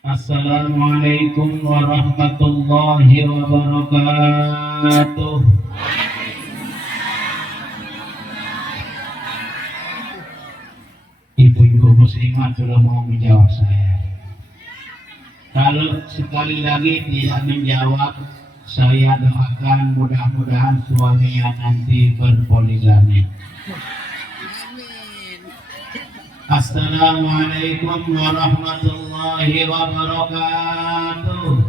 Assalamualaikum warahmatullahi wabarakatuh. Ibu-ibu muslimat sudah mau menjawab saya. Kalau sekali lagi tidak menjawab, saya doakan mudah-mudahan suaminya nanti berpoligami. Assalamualaikum warahmatullahi wabarakatuh.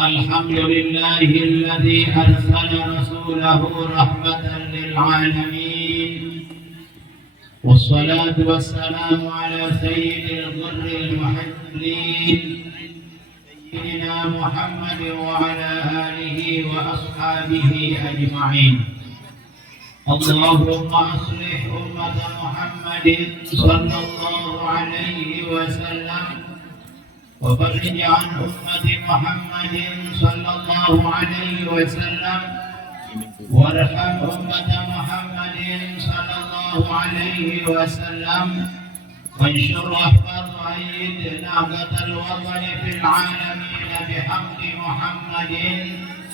Alhamdulillahilladzi arsala rasulahu rahmatan lil alamin. Wassalatu wassalamu ala sayyidil ghurril muhammedin سيدنا محمد وعلى آله وأصحابه أجمعين. اللهم أصلح أمة محمد صلى الله عليه وسلم وفرج عن أمة محمد صلى الله عليه وسلم وارحم أمة محمد صلى الله عليه وسلم وانشر واحفظ وأيد نهضة الوطن في العالمين بحمد محمد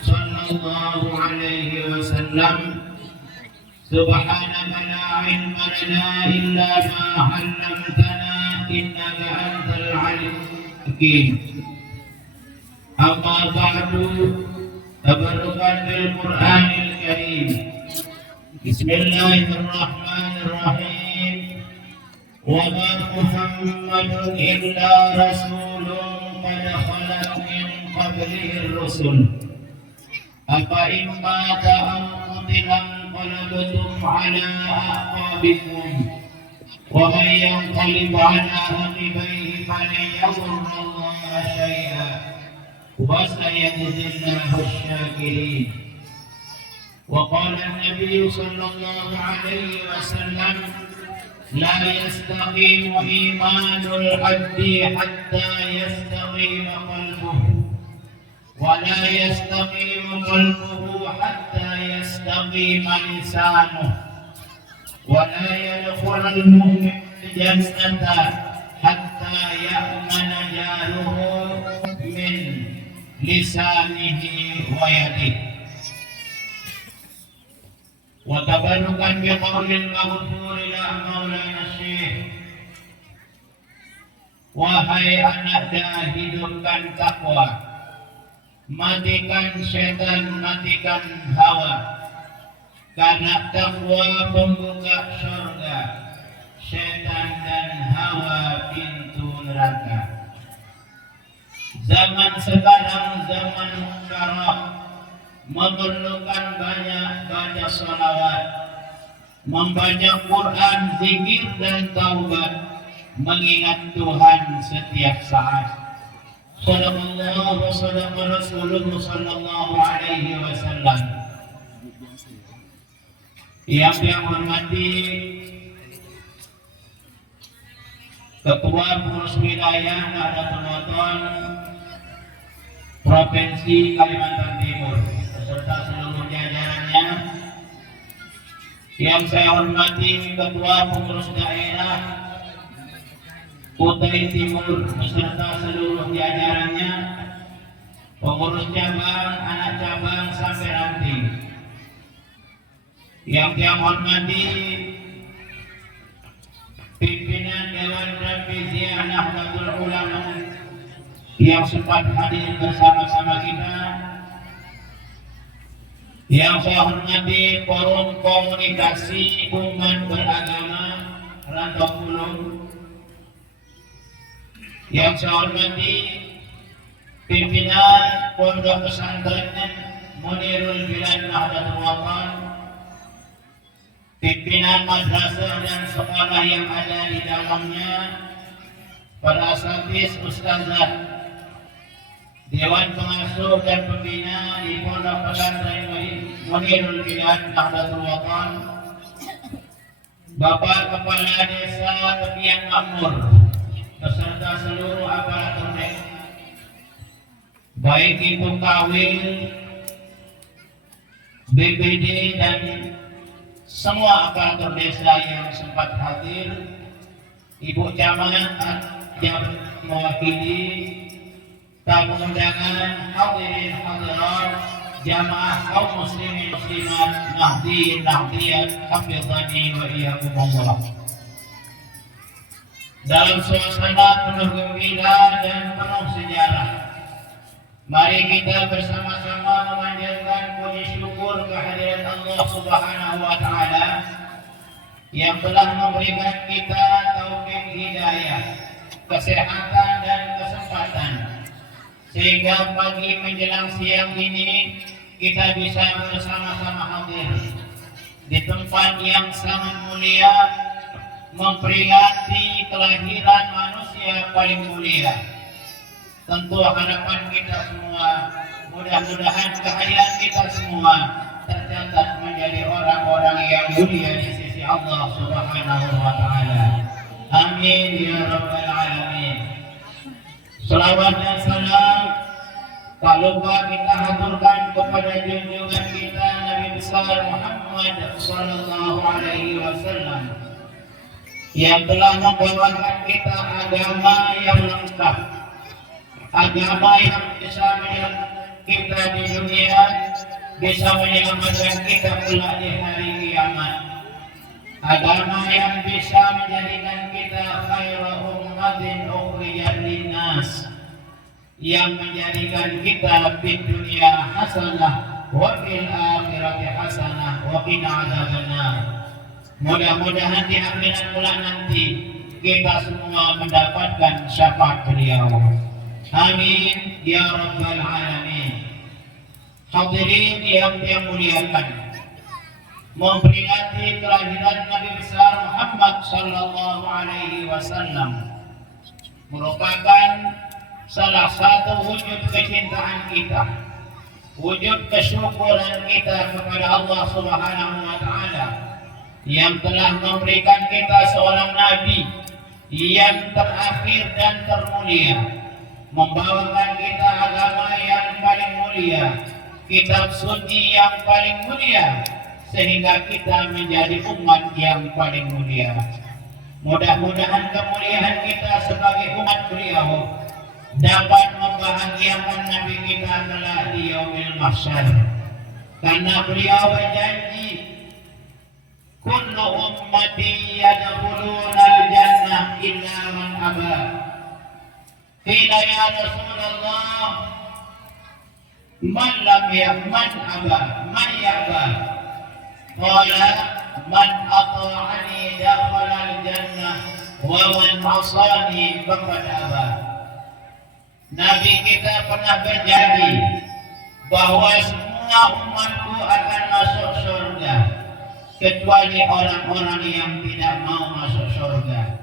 صلى الله عليه وسلم. سبحانك لا علم لنا إلا ما علمتنا إنك أنت العليم الحكيم. أما بعد تبركا بالقرآن الكريم. بسم الله الرحمن الرحيم. وما محمد إلا رسول قد خلت من قبله الرسل أفإن مات أو قتل انقلبتم على أعقابكم ومن ينقلب على عقبيه فلن يضر الله شيئا وسيجزي الله الشاكرين. وقال النبي صلى الله عليه وسلم لا يستقيم إيمان العبد حتى يستقيم قلبه ولا يستقيم قلبه حتى يستقيم لسانه ولا يدخل المؤمن الجنة حتى يأمن جاره من لسانه ويده. وتبركا بقول المغفور له مولانا الشيخ. Wahai anak dah, hidupkan takwa, matikan syaitan, matikan hawa, karena takwa pembuka surga, syaitan dan hawa pintu neraka. Zaman sekarang zaman munkarah, memerlukan banyak baca salawat, membaca Quran, zikir dan taubat, mengingat Tuhan setiap saat. Shadaqallahu wa sadaqa Rasulullah sallallahu alaihi wasallam. Yang hormati Ketua Pengurus Wilayah Nahdlatul Wathon Provinsi Kalimantan Timur beserta seluruh jajarannya, yang saya hormati Ketua Pengurus Daerah Kutai Timur beserta seluruh jajarannya, pengurus cabang, anak cabang sampai ranting, yang saya hormati pimpinan Dewan Revisi Nahdlatul Ulama yang sempat hadir bersama-sama kita, yang saya hormati Forum Komunikasi Umat Beragama Rantau Pulung, yang saya hormati pimpinan Pondok Pesantren Munirul Bilad Nahdlatul Wathon, pimpinan madrasah dan sekolah yang ada di dalamnya, para asatidz, ustazah, Dewan Pengasuh dan Pembina di Pondok Pesantren Munirul Bilad Nahdlatul Wathon, Bapak Kepala Desa Tepian Makmur beserta seluruh aparatur desa, baik itu Kawil, BPD dan semua aparatur desa yang sempat hadir, Ibu Camat yang mewakili, tamu undangan, hadirin hadirat, jamaah kaum muslimin muslimat, nahdiyin nahdiyat, hafizani wa iyyakumullah. Dalam suasana penuh gembira dan penuh sejarah, mari kita bersama-sama memanjatkan puji syukur kehadirat Allah Subhanahu wa taala yang telah memberikan kita taufik hidayah, kesehatan dan kesempatan sehingga pagi menjelang siang ini kita bisa bersama-sama hadir di tempat yang sangat mulia memperingati kelahiran manusia paling mulia. Tentu harapan kita semua, mudah-mudahan kehadiran kita semua tercatat menjadi orang-orang yang mulia di sisi Allah Subhanahu wa taala. Amin ya rabbal alamin. Selawat dan salam tak lupa kita haturkan kepada junjungan kita Nabi besar Muhammad sallallahu alaihi wasallam yang telah membawakan kita agama yang lengkap, agama yang bisa menyelamatkan kita di dunia, bisa menyelamatkan kita pula di hari kiamat. Agama yang bisa menjadikan kita khairu ummatin ukhrijat linnas, yang menjadikan kita di dunia hasanah wa fil akhirati hasanah wa qina adzabannar. Mudah-mudahan di akhirat kelak nanti kita semua mendapatkan syafaat beliau. Amin ya rabbal alamin. Hadirin yang muliakan, memperingati kelahiran Nabi besar Muhammad sallallahu alaihi wasallam merupakan salah satu wujud kecintaan kita, wujud kesyukuran kita kepada Allah Subhanahu wa taala yang telah memberikan kita seorang nabi yang terakhir dan termulia, membawakan kita agama yang paling mulia, kitab suci yang paling mulia, sehingga kita menjadi umat yang paling mulia. Mudah-mudahan kemuliaan kita sebagai umat beliau dapat membahagiakan Nabi kita kelak di yaumil mahsyar, karena beliau berjanji, kullu ummati yadkhuluna al-jannah illa man aba. Qila ya Rasulullah, man lam ya'man aba, man ya'ba? Qala man ata'ani dakhala al-jannah wa man asani faqad aba. Nabi kita pernah berjanji bahwa semua umatku akan masuk surga kecuali orang-orang yang tidak mau masuk surga.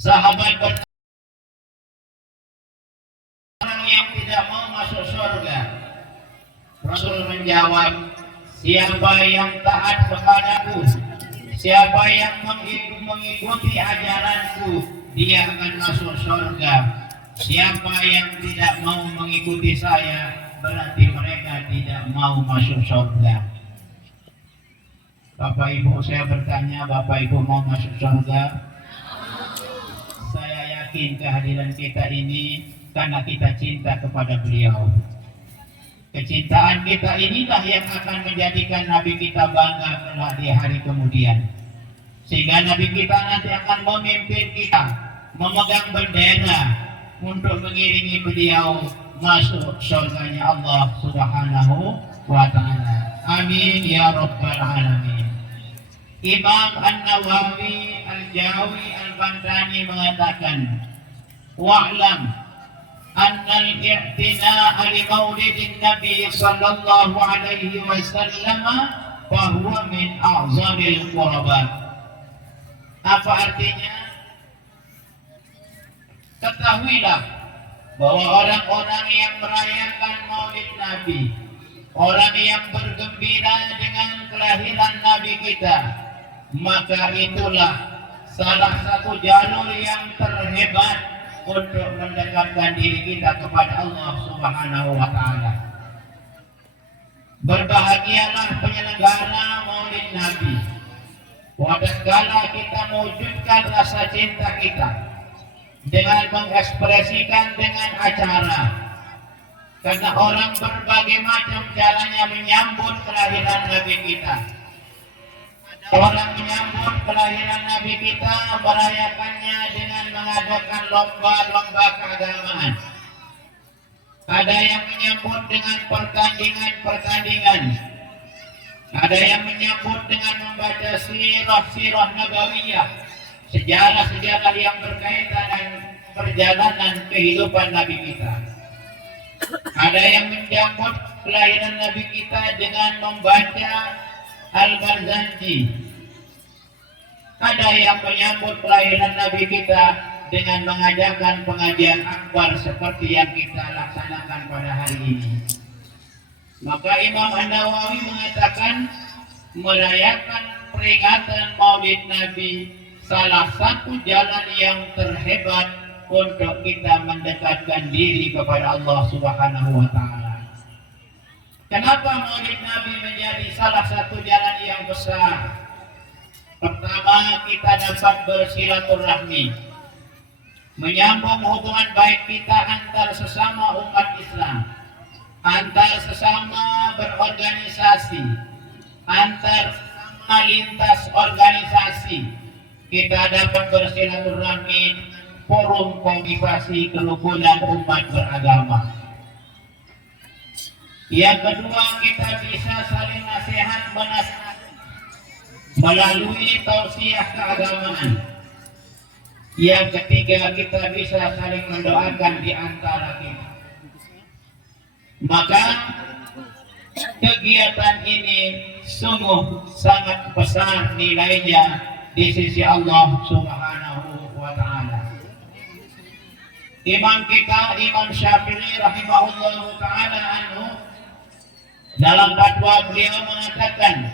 Sahabat bertanya, orang yang tidak mau masuk surga. Rasul menjawab, siapa yang taat kepadaku, siapa yang mengikuti ajaranku, dia akan masuk surga. Siapa yang tidak mau mengikuti saya, berarti mereka tidak mau masuk surga. Bapak Ibu, saya bertanya, Bapak Ibu mau masuk surga? Saya yakin kehadiran kita ini karena kita cinta kepada beliau. Kecintaan kita inilah yang akan menjadikan Nabi kita bangga kelak di hari kemudian. Sehingga Nabi kita nanti akan memimpin kita, memegang bendera untuk mengiringi beliau masuk surganya Allah Subhanahu wa ta'ala. Amin ya rabbal alamin. Imam An-Nawawi Al-Jawi Al-Bantani mengatakan, wa'lam anna al-i'tina'a li maulidin Nabi sallallahu alaihi wasallam fahuwa min a'zamil qurbat. Apa artinya? Ketahuilah bahwa orang-orang yang merayakan maulid Nabi, orang yang bergembira dengan kelahiran Nabi kita, maka itulah salah satu jalur yang terhebat untuk mendekatkan diri kita kepada Allah Subhanahu wa ta'ala. Berbahagialah penyelenggara Maulid Nabi. Wadakala kita mewujudkan rasa cinta kita dengan mengekspresikan dengan acara. Karena orang berbagai macam caranya menyambut kelahiran Nabi kita. Orang menyambut kelahiran Nabi kita merayakannya dengan mengadakan lomba-lomba keagamaan. Ada yang menyambut dengan pertandingan-pertandingan. Ada yang menyambut dengan membaca sirah-sirah nabawiyah, sejarah-sejarah yang berkaitan dengan perjalanan kehidupan Nabi kita. Ada yang menyambut kelahiran Nabi kita dengan membaca Al-Barzanji. Ada yang menyambut kelahiran Nabi kita dengan mengadakan pengajian akbar seperti yang kita laksanakan pada hari ini. Maka Imam An-Nawawi mengatakan merayakan peringatan Maulid Nabi salah satu jalan yang terhebat untuk kita mendekatkan diri kepada Allah Subhanahu wa taala. Kenapa Maulid Nabi menjadi salah satu jalan yang besar? Pertama, kita dapat bersilaturahmi, menyambung hubungan baik kita antar sesama umat Islam, antar sesama berorganisasi, antar sesama lintas organisasi. Kita dapat bersilaturahmi, forum motivasi kerukunan umat beragama. Yang kedua, kita bisa saling nasihat menasihat melalui tausiah keagamaan. Yang ketiga, kita bisa saling mendoakan di antara kita. Maka kegiatan ini sungguh sangat besar nilainya di sisi Allah Subhanahu wa taala. Imam kita Imam Syafi'i rahimahullahu taala anhu dalam fatwa beliau mengatakan,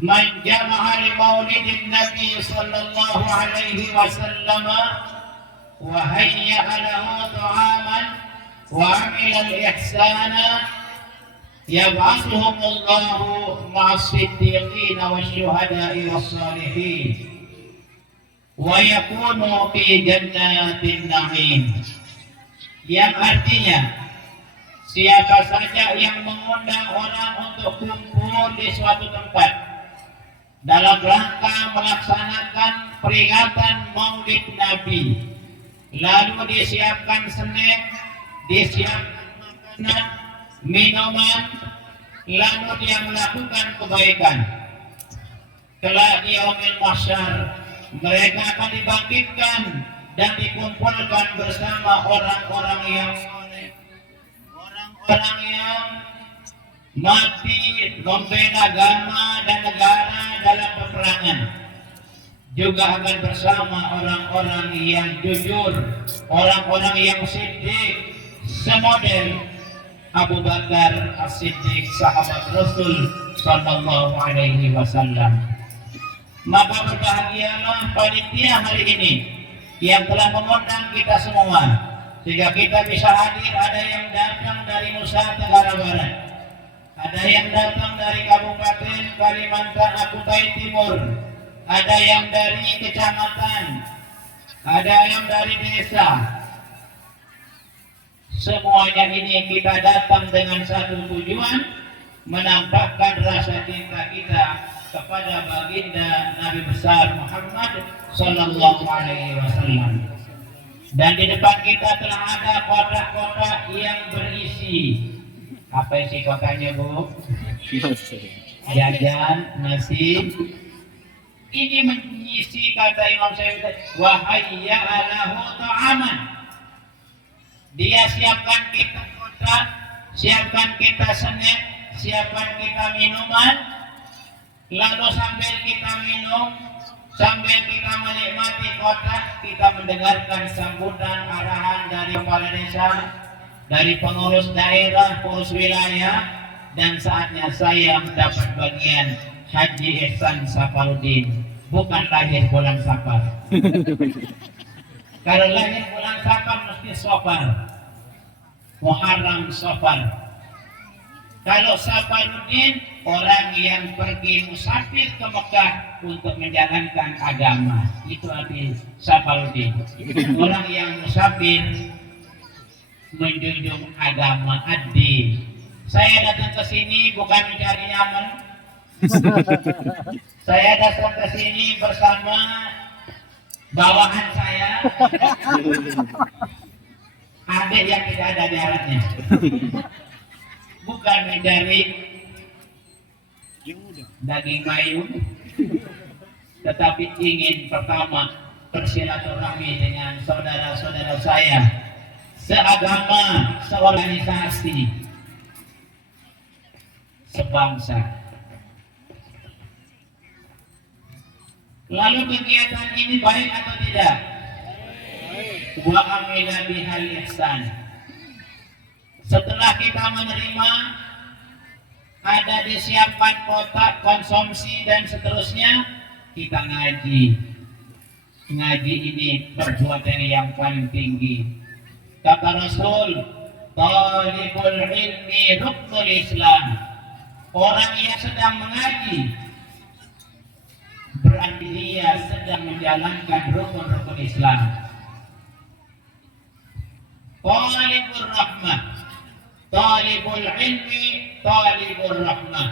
"Man jama'a li maulidin Nabi sallallahu alaihi wasallam wa hayya'a lahu ta'aman wa 'amila al-ihsana yab'athuhum Allahu ma'as siddiqin wasyuhada'i was-salihin wa yakunu fi jannatin na'im." Yang artinya, siapa saja yang mengundang orang untuk kumpul di suatu tempat dalam rangka melaksanakan peringatan Maulid Nabi, lalu disiapkan snack, disiapkan makanan, minuman, lalu dia melakukan kebaikan, kelak di yaumil mahsyar mereka akan dibangkitkan dan dikumpulkan bersama orang-orang yang mati membela agama dan negara dalam peperangan, juga akan bersama orang-orang yang jujur, orang-orang yang siddiq, semodel Abu Bakar As-Siddiq, sahabat Rasul sallallahu alaihi wasallam. Maka berbahagialah panitia hari ini yang telah mengundang kita semua, sehingga kita bisa hadir. Ada yang datang dari Nusa Tenggara Barat, ada yang datang dari Kabupaten Kalimantan Akutai Timur, ada yang dari kecamatan, ada yang dari desa. Semuanya ini kita datang dengan satu tujuan, menampakkan rasa cinta kita kepada baginda Nabi besar Muhammad sallallahu alaihi wasallam. Dan di depan kita telah ada kotak-kotak yang berisi, apa isi kotaknya, Bu? Jajan, nasi. Ini mengisi, kata Imam Syafi'i, wahayya alahu ta'aman. Dia siapkan kita kotak, siapkan kita snack, siapkan kita minuman, lalu sambil kita minum, sambil kita menikmati kotak, kita mendengarkan sambutan arahan dari kepala desa, dari pengurus daerah, pengurus wilayah, dan saatnya saya mendapat bagian Haji Ihsan Safaruddin. Bukan lahir bulan Safar. Kalau lahir bulan Safar mesti Safar, Muharram Safar. Kalau Safarudin orang yang pergi musafir ke Mekah untuk menjalankan agama, itu arti Safarudin. Orang yang musafir menjunjung agama ad-din. Saya datang ke sini bukan mencari nyaman. Saya datang ke sini bersama bawahan saya. Adik yang tidak ada jaraknya. Bukan mencari daging mayung, tetapi ingin pertama bersilaturahmi dengan saudara-saudara saya seagama, seorganisasi, sebangsa. Lalu kegiatan ini baik atau tidak? Wa amila bihal ihsan. Setelah kita menerima, ada disiapkan kotak konsumsi dan seterusnya, kita ngaji. Ngaji ini perbuatan yang paling tinggi. Kata Rasul, talibul ilmi ruknul Islam. Orang yang sedang mengaji berarti dia sedang menjalankan rukun-rukun Islam. Talibul rahmah, talibul ilmi, talibul rahmah.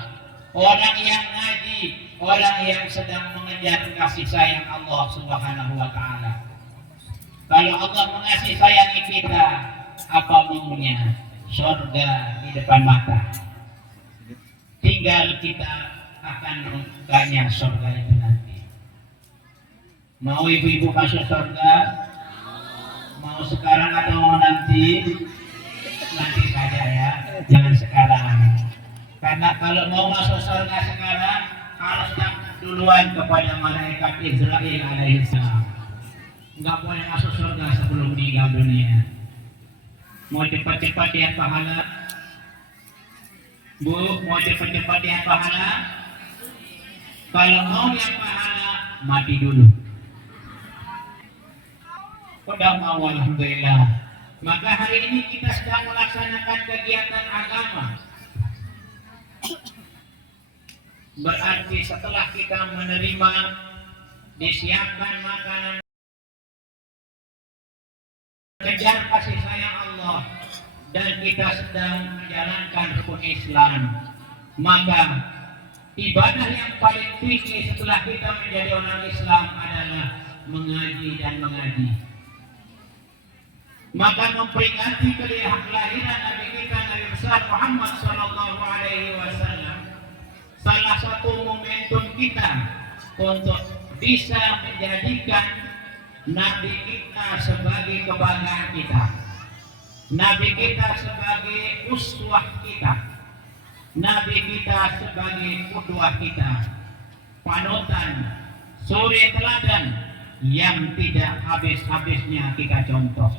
Orang yang ngaji, orang yang sedang mengejar kasih sayang Allah Subhanahu wa taala. Kalau Allah mengasihi sayangi kita, apa maunya? Surga di depan mata. Tinggal kita akan membukanya surga itu nanti. Mau ibu-ibu masuk surga? Mau sekarang atau mau nanti? Nanti saja ya, jangan sekarang. Karena kalau mau masuk surga sekarang, harus duluan kepada malaikat Israel alaihissalam. Nggak boleh masuk surga sebelum meninggal dunia. Mau cepat-cepat lihat pahala? Bu, mau cepat-cepat lihat pahala? Kalau mau lihat pahala, mati dulu. Udah mau, alhamdulillah. Maka hari ini kita sedang melaksanakan kegiatan agama. Berarti setelah kita menerima, disiapkan makanan, kejar kasih sayang Allah, dan kita sedang menjalankan rukun Islam, maka ibadah yang paling tinggi setelah kita menjadi orang Islam adalah mengaji dan mengaji. Maka memperingati kelahiran Nabi kita Nabi besar Muhammad sallallahu alaihi wasallam, salah satu momentum kita untuk bisa menjadikan Nabi kita sebagai kebanggaan kita, Nabi kita sebagai uswah kita, Nabi kita sebagai qudwah kita, panutan, suri teladan yang tidak habis-habisnya kita contoh.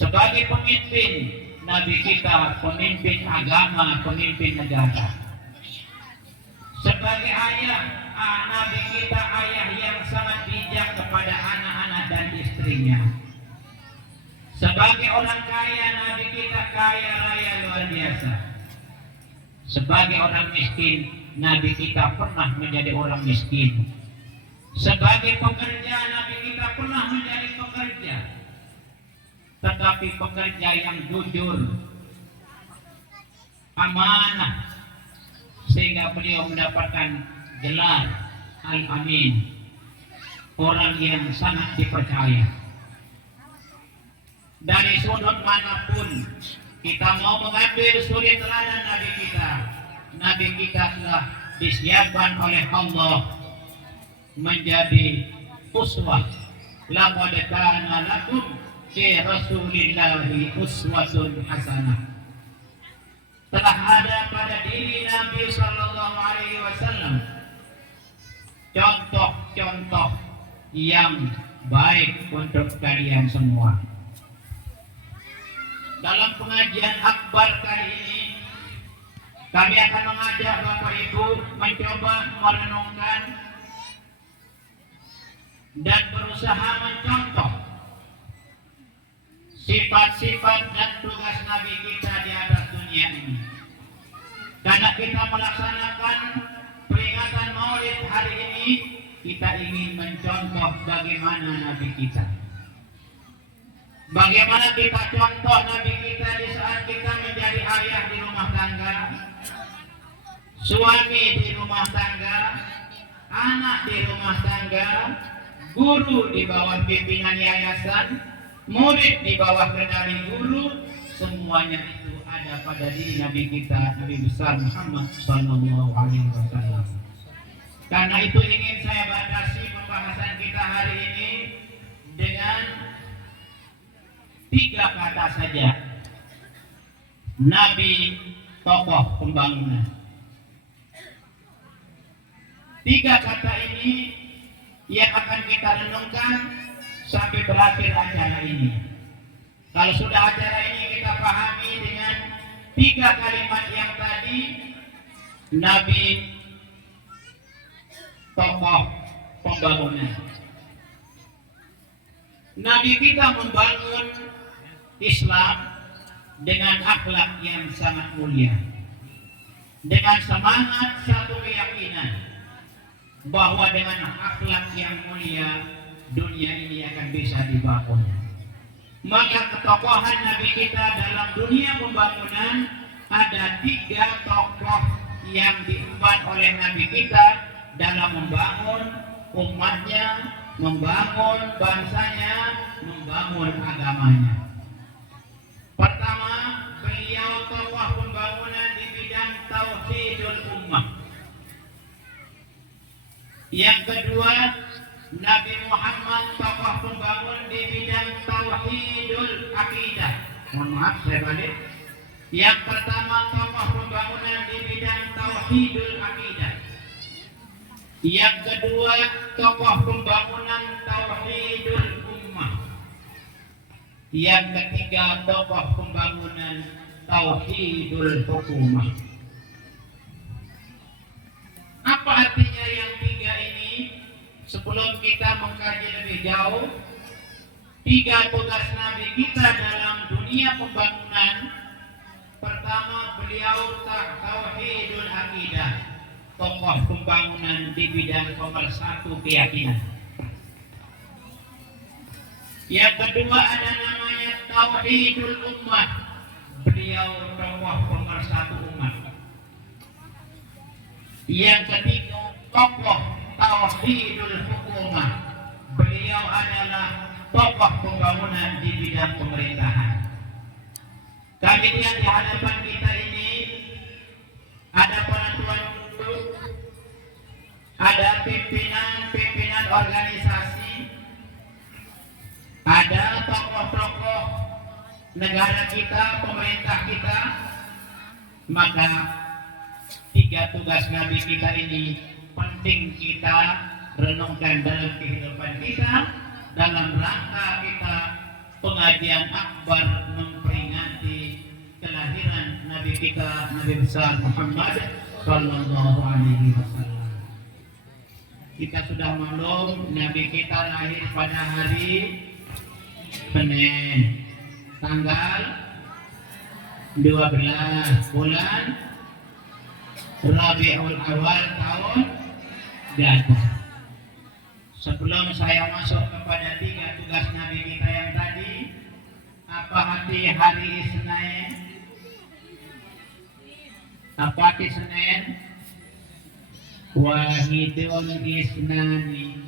Sebagai pemimpin, Nabi kita pemimpin agama, pemimpin negara. Sebagai ayah, Nabi kita ayah yang sangat bijak kepada anak-anak dan istrinya. Sebagai orang kaya, Nabi kita kaya raya luar biasa. Sebagai orang miskin, Nabi kita pernah menjadi orang miskin. Sebagai pekerja, Nabi kita pernah menjadi pekerja, tetapi pekerja yang jujur, amanah, sehingga beliau mendapatkan gelar Al-Amin, orang yang sangat dipercaya. Dari sudut manapun kita mau mengambil suri teladan Nabi kita telah disiapkan oleh Allah menjadi uswah. Laqad kana lakum fi Rasulillahi uswatun hasanah. Telah ada pada diri Nabi sallallahu alaihi wasallam contoh-contoh yang baik untuk kalian semua. Dalam pengajian akbar kali ini, kami akan mengajak Bapak Ibu mencoba merenungkan dan berusaha mencontoh sifat-sifat dan tugas Nabi kita di atas dunia ini. Karena kita melaksanakan peringatan Maulid hari ini, kita ingin mencontoh bagaimana Nabi kita. Bagaimana kita contoh Nabi kita di saat kita menjadi ayah di rumah tangga, suami di rumah tangga, anak di rumah tangga, guru di bawah pimpinan yayasan, murid di bawah kendali guru, semuanya itu ada pada diri Nabi kita, Nabi besar Muhammad Sallallahu Alaihi Wasallam. Karena itu ingin saya batasi pembahasan kita hari ini dengan 3 kata saja. Nabi tokoh pembangunan. 3 kata ini yang akan kita renungkan sampai berakhir acara ini. Kalau sudah acara ini kita pahami dengan 3 kalimat yang tadi, Nabi tokoh pembangunan. Nabi kita membangun Islam dengan akhlak yang sangat mulia, dengan semangat satu keyakinan bahwa dengan akhlak yang mulia dunia ini akan bisa dibangun. Maka ketokohan Nabi kita dalam dunia pembangunan ada 3 tokoh yang diemban oleh Nabi kita dalam membangun umatnya, membangun bangsanya, membangun agamanya. Pertama, beliau tokoh pembangunan di bidang tauhidul ummah. Yang kedua, Nabi Muhammad tokoh pembangun di bidang tauhidul akidah. Mohon maaf saya balik. Yang pertama, tokoh pembangunan di bidang tauhidul akidah. Yang kedua, tokoh pembangunan tauhidul ummah. Yang ketiga, tokoh pembangunan tauhidul hukumah. Apa artinya yang 3 ini? Sebelum kita mengkaji lebih jauh, 3 tugas Nabi kita dalam dunia pembangunan. Pertama, beliau tauhidul akidah, tokoh pembangunan di bidang pemersatu keyakinan. Yang kedua ada namanya tauhidul ummah, beliau tokoh pemersatu umat. Yang ketiga, tokoh tauhidul hukumah, beliau adalah tokoh pembangunan di bidang pemerintahan. Kami lihat di hadapan kita ini ada peraturan duduk, ada pimpinan organisasi, ada tokoh-tokoh negara kita, pemerintah kita. Maka 3 tugas Nabi kita ini penting kita renungkan dalam kehidupan kita, dalam rangka kita pengajian akbar memperingati kelahiran Nabi kita, Nabi besar Muhammad Sallallahu Alaihi Wasallam. Kita sudah maklum Nabi kita lahir pada hari Senin, tanggal 12 bulan Rabiul Awal tahun Gajah. Sebelum saya masuk kepada 3 tugas Nabi kita yang tadi, apa arti hari Senin? Apa arti Senin? Wahidun isnani.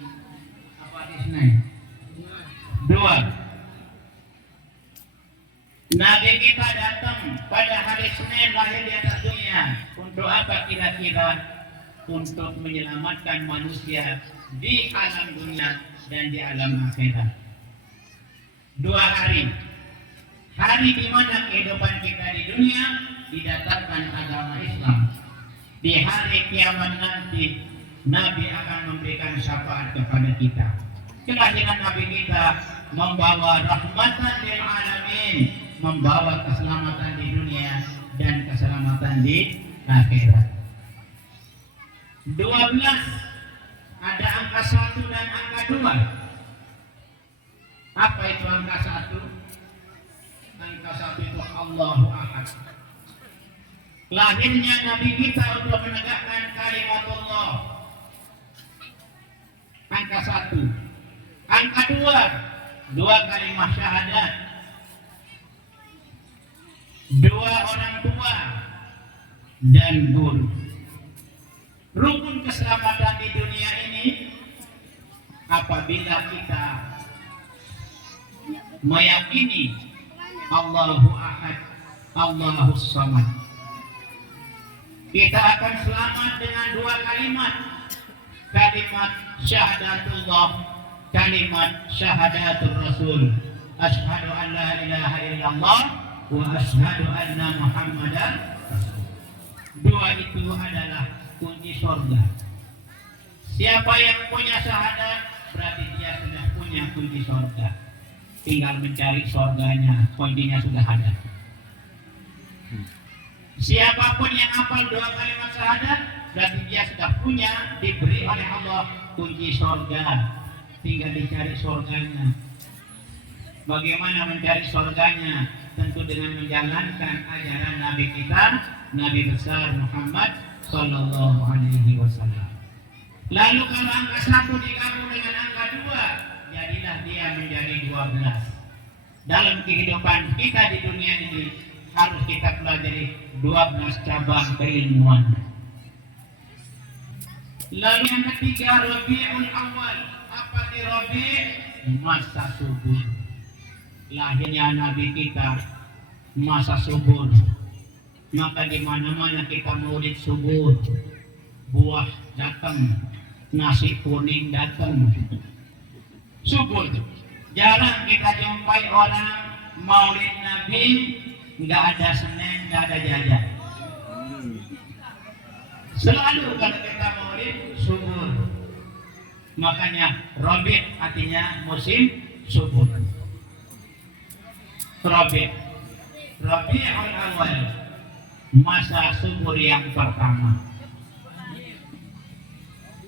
Apa arti Senin? 2. Nabi kita datang pada hari Senin lahir di atas dunia. Untuk apa kira-kira? Untuk menyelamatkan manusia di alam dunia dan di alam akhirat. 2 hari. Hari di mana kehidupan kita di dunia didatangkan agama Islam. Di hari kiamat nanti Nabi akan memberikan syafaat kepada kita. Kelahiran Nabi kita membawa rahmatan lil alamin, membawa keselamatan di dunia dan keselamatan di akhirat. 12. Ada angka 1 dan angka 2. Apa itu angka 1? Angka 1 itu Allahu Ahad. lahirnya Nabi kita untuk menegakkan kalimatullah. Angka 1. Angka 2, 2 kalimat syahadat. 2 orang tua dan guru. Rukun keselamatan di dunia ini apabila kita meyakini Allahu Ahad, Allahus Samad. Kita akan selamat dengan 2 kalimat. Kalimat syahadatullah, kalimat syahadatul Rasul. Asyhadu an la ilaha illallah wa asyhadu anna Muhammadan. 2 itu adalah kunci surga. Siapa yang punya syahadat berarti dia sudah punya kunci surga. Tinggal mencari surganya, kuncinya sudah ada. Siapapun yang hafal 2 kalimat syahadat berarti dia sudah punya, diberi oleh Allah kunci surga. Tinggal dicari surganya. Bagaimana mencari surganya? Tentu dengan menjalankan ajaran Nabi kita, Nabi besar Muhammad Sallallahu Alaihi Wasallam. Lalu kalau angka 1 digabung dengan angka 2, jadilah dia menjadi 12. Dalam kehidupan kita di dunia ini harus kita pelajari 12 cabang keilmuan. Lalu yang ketiga, Rabiul Awal. Apa di Rabi'? Masa subur. Lahirnya Nabi kita masa subur. Maka di mana-mana kita maulid subur, buah datang, nasi kuning datang, subur. Jarang kita jumpai orang maulid Nabi nggak ada Senin, nggak ada jajan. Selalu kalau kita maulid subur. Makanya Rabi' artinya musim subur. Rabiul Awal, masa subur yang pertama.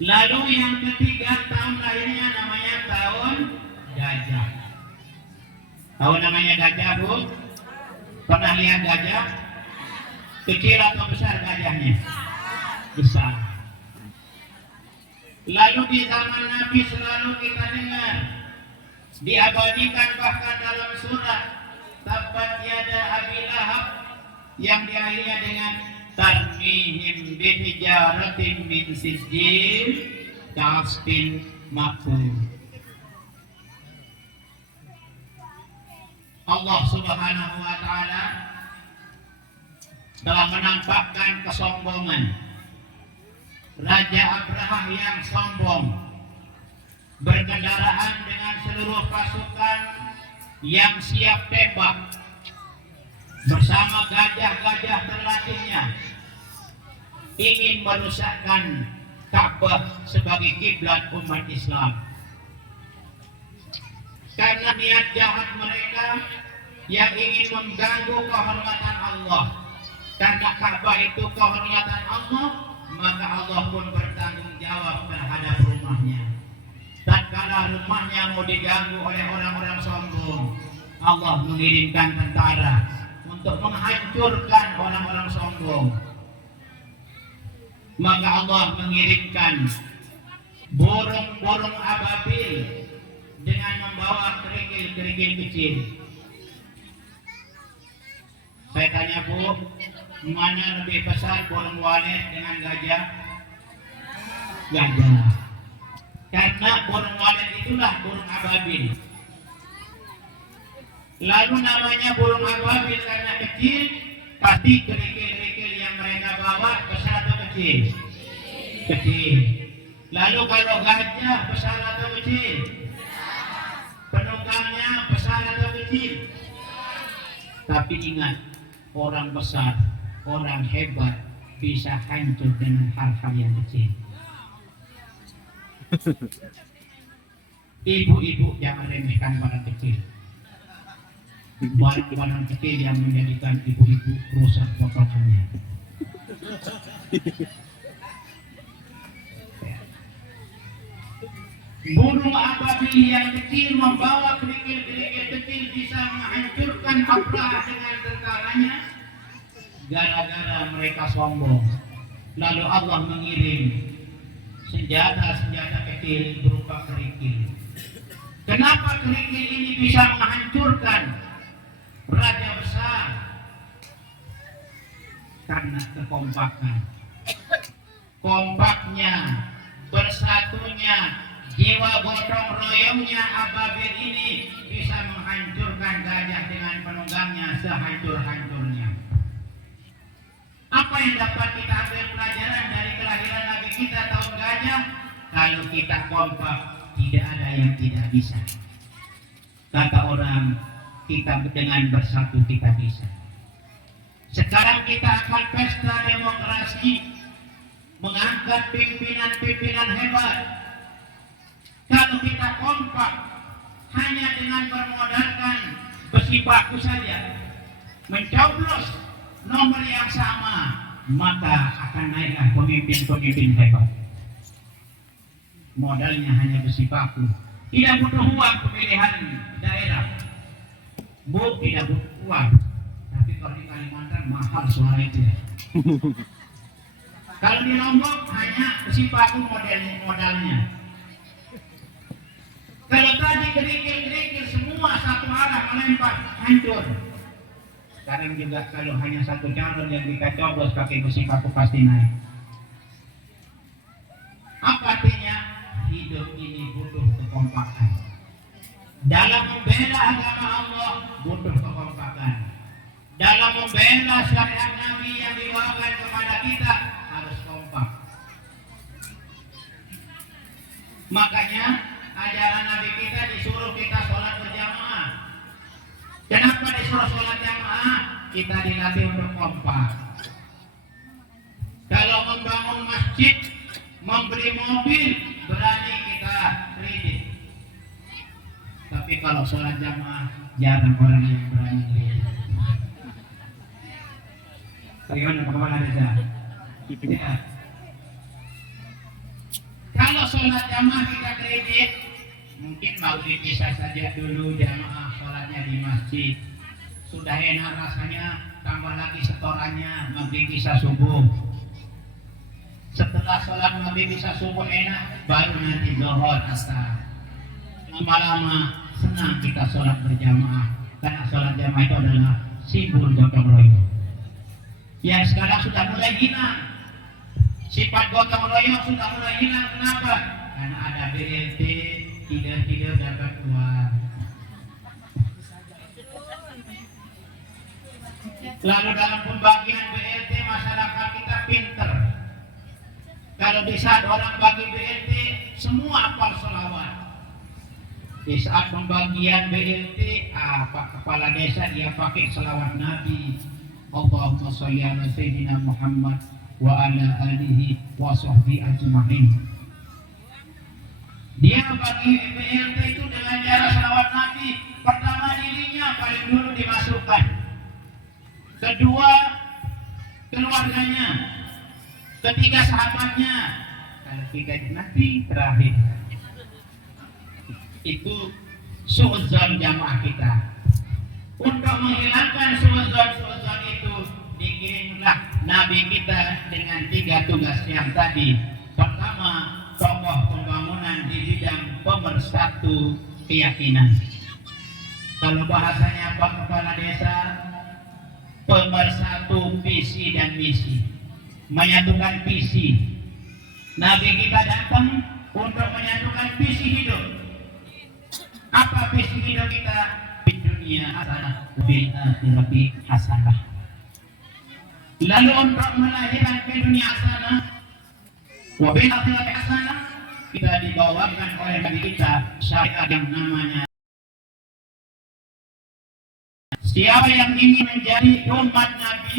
Lalu yang ketiga, tahun lahirnya namanya tahun gajah. Tahu namanya gajah, Bu? Pernah lihat gajah? Kecil atau besar gajahnya? Besar. Lalu di zaman Nabi selalu kita dengar diabadikan bahkan dalam surat Tabbat yada Abi Lahab yang diakhirinya dengan tarmihim bihijaratin min sijil ka'asfin ma'kul. Allah Subhanahu wa taala telah menampakkan kesombongan Raja Abraha yang sombong, berkendaraan dengan seluruh pasukan yang siap tembak bersama gajah-gajah terlatihnya, ingin merusakkan Ka'bah sebagai kiblat umat Islam. Karena niat jahat mereka yang ingin mengganggu kehormatan Allah. Karena Ka'bah itu kehormatan Allah, maka Allah pun bertanggung jawab terhadap rumahnya. Tatkala rumahnya mau diganggu oleh orang-orang sombong, Allah mengirimkan tentara untuk menghancurkan orang-orang sombong. Maka Allah mengirimkan burung-burung ababil dengan membawa kerikil-kerikil kecil. Saya tanya, Bu, mana lebih besar burung walet dengan gajah? Gajah. Karena burung walet itulah burung ababil. Lalu namanya burung ababil karena kecil, pasti kerikil-kerikil yang mereka bawa besar atau kecil? Kecil. Lalu kalau gajah besar atau kecil? Penunggannya besar atau kecil? Tapi ingat, orang besar, orang hebat bisa hancur dengan hal-hal yang kecil. Ibu-ibu jangan remehkan barang kecil. Barang-barang kecil yang menjadikan ibu-ibu rusak potongannya. Burung ababil yang kecil membawa kerikil-kerikil kecil bisa menghancurkan Abraha dengan tentaranya. gara-gara mereka sombong. Lalu Allah mengirim senjata-senjata kecil berupa kerikil. Kenapa kerikil ini bisa menghancurkan raja besar? Karena kekompakan. Kompaknya, bersatunya, jiwa gotong royongnya Ababil ini bisa menghancurkan gajah dengan penunggangnya sehancur-hancurnya. Apa yang dapat kita ambil pelajaran dari kelahiran Nabi kita tahun gajah? Kalau kita kompak, tidak ada yang tidak bisa. Kata orang, kita dengan bersatu kita bisa. Sekarang kita akan pesta demokrasi, mengangkat pimpinan-pimpinan hebat. Kalau kita kompak hanya dengan bermodalkan besi baku saja, mencoblos nomor yang sama, maka akan naiklah pemimpin-pemimpin hebat. Modalnya hanya besi baku, tidak butuh uang pemilihan daerah. Tidak butuh uang. Tapi kalau di Kalimantan mahal suara itu ya. Kalau di Lombok hanya besi baku modalnya. Kalau tadi kerikil-kerikil semua satu arah melempar, hancur. Sekarang juga kalau hanya satu calon yang kita coblos pakai besi baku pasti naik. Apa artinya? Hidup ini butuh kekompakan. Dalam membela agama Allah butuh kekompakan. Dalam membela syariat Nabi yang dibawakan kepada kita harus kompak. Makanya ajaran Nabi kita disuruh kita sholat berjamaah. Kenapa disuruh sholat jamaah? Kita dilatih untuk kompak. Kalau membangun masjid, membeli mobil, berani kita kredit. Tapi kalau sholat jamaah, jarang orang yang berani kredit. Bagaimana kepala desa? Ya. Kalau sholat jamaah kita kredit, mungkin maghrib bisa saja dulu jamaah sholatnya di masjid. Sudah enak rasanya, tambah lagi setorannya maghrib bisa subuh. Setelah sholat maghrib bisa subuh enak, baru nanti zuhur asar. Lama-lama senang kita sholat berjamaah, karena sholat jamaah itu adalah simbol gotong royong. Yang sekarang sudah mulai hilang. Sifat gotong royong sudah mulai hilang. Kenapa? Karena ada BLT, tidak dapat uang. Lalu dalam pembagian BLT masyarakat kita pinter. Kalau di saat orang bagi BLT, semua hafal sholawat. Di saat pembagian BLT, Pak Kepala Desa dia pakai sholawat Nabi. Allahumma sholli ala Sayyidina Muhammad wa ala alihi wa sahbihi ajma'in. Dia bagi BLT itu dengan cara sholawat Nabi. Pertama dirinya paling dulu dimasukkan, kedua keluarganya, ketiga sahabatnya, kalau tiga nanti terakhir. Itu suudzon jamaah kita. Untuk menghilangkan suudzon itu dikirimlah Nabi kita dengan 3 tugas yang tadi. Pertama, tokoh pembangunan di bidang pemersatu keyakinan. Kalau bahasanya Pak Kepala Desa, pemersatu visi dan misi, menyatukan visi. Nabi kita datang untuk menyatukan visi hidup. Apa visi hidup kita? Di dunia hasanah, bil akhirati hasanah. Lalu untuk melahirkan ke dunia hasanah, wa bil akhirati hasanah, kita dibawakan oleh Nabi kita syariat yang namanya. Siapa yang ingin menjadi umat Nabi,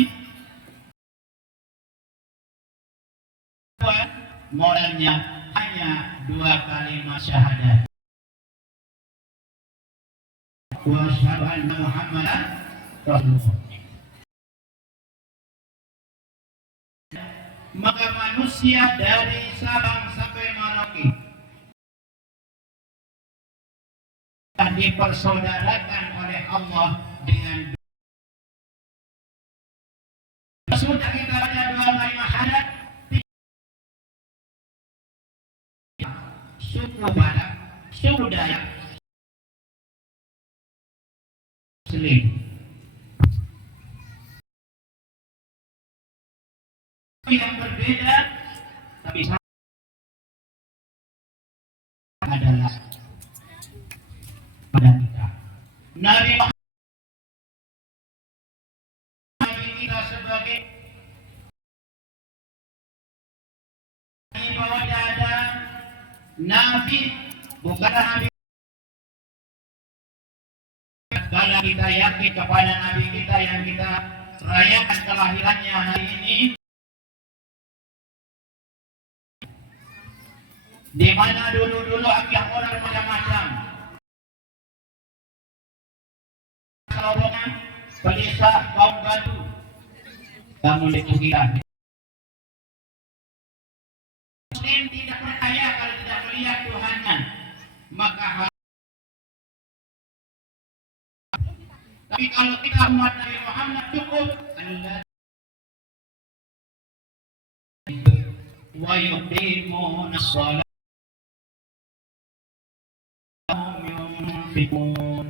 modalnya hanya 2 kalimat syahadat. Wa asyhadu anna Muhammadan Rasulullah. Maka manusia dari Sabang sampai Merauke dipersaudarakan oleh Allah dengan suku Batak, suku Dayak, Muslim. Yang berbeda, tapi sama adalah pada kita. Nabi kita sebagai bahwa ada Nabi, bukanlah Nabi. Kalau kita yakin kepada Nabi kita yang kita rayakan kelahirannya hari ini, di mana dulu-dulu akidah orang macam-macam, rombongan pedesa kaum batu, kamu dikukiran. Muslim tidak percaya kalau tidak melihat Tuhannya, maka tapi kalau kita umat Nabi Muhammad cukup Allah wa yuqimuna shalah yunfiqun.